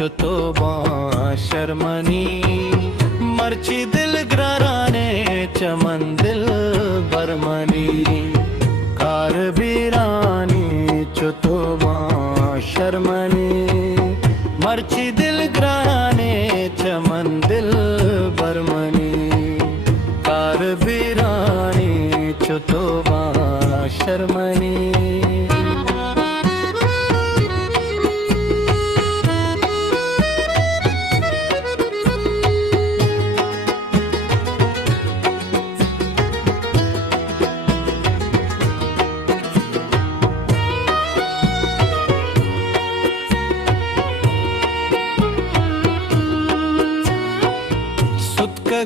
चुतोबा शर्मनी मर्ची दिल ग्राराने चमन दिल बरमनी कार बीरानी चुतोबा शर्मनी मर्ची दिल ग्राराने चमन दिल बरमनी कार बीरानी चुतोबा शर्मनी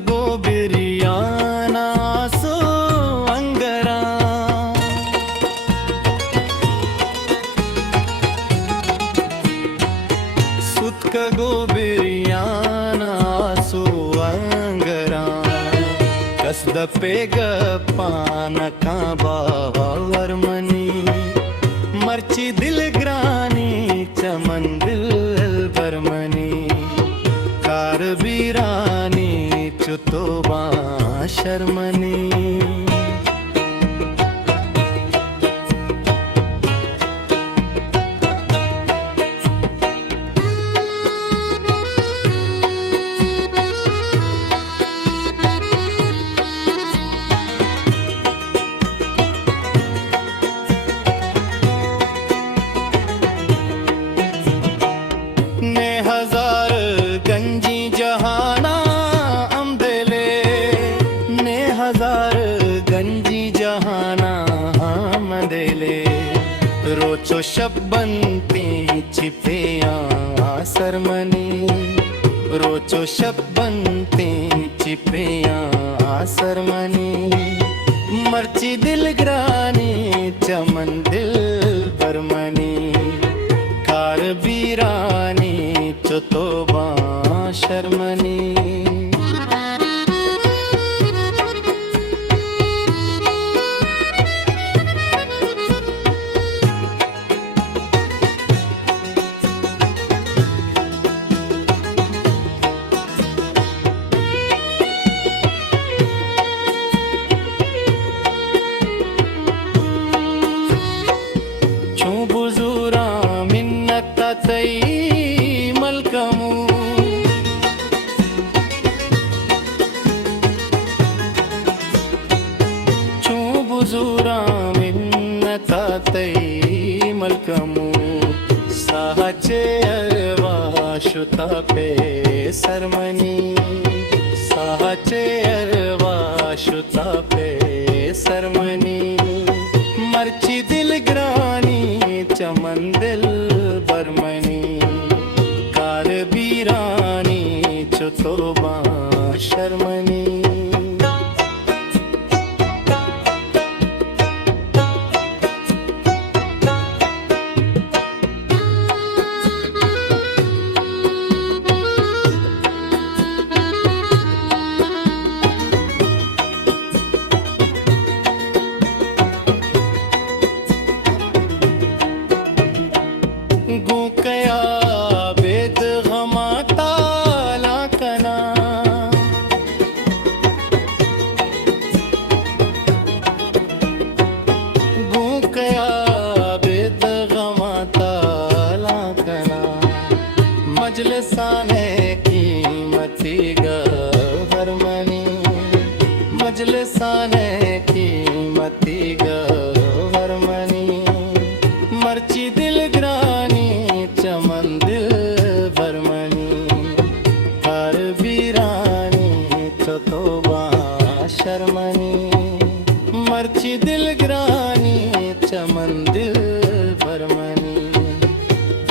गो बिरियाना सो अंगरा सुतक गो बिरियाना सो अंगरा कसद पेग पान का बावरमनी मर्ची दिल ग्रानी चमन दिल बरमनी कार बीरानी चुतोबा शर्मनी ने हजार गंजी जहाना हजार गंजी जहाना हम देले रोचो शब्बंती छिपिया सरमनी रोचो शब्बंती छिपिया सरमनी मर्ची दिल ग्रानी चमन दिल बरमनी कार बीरानी चुतोबा शर्मनी बुजुरा मिन्नत तई मलकमू छू बुजुरा मिन्नत तई मलकमू साहचे अरवा शुता पे सरमनी साहचे अरवा शुता पे सरमनी मर्ची दिल ग्रानी चमन दिल बरमनी कार बीरानी चुतोबा शर्मनी गया बेद गमाता लाकना गया बेद गमाता लाकना मजलिसाने कीमती गरमनी मजलिसाने कीमती गरमनी मर्ची दिल ग्रानी चमन दिल बरमनी कार बीरानी चुतोबा शर्मनी मर्ची दिल ग्रानी चमन दिल बरमनी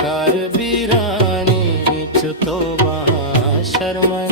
कार बीरानी चुतोबा शर्मनी।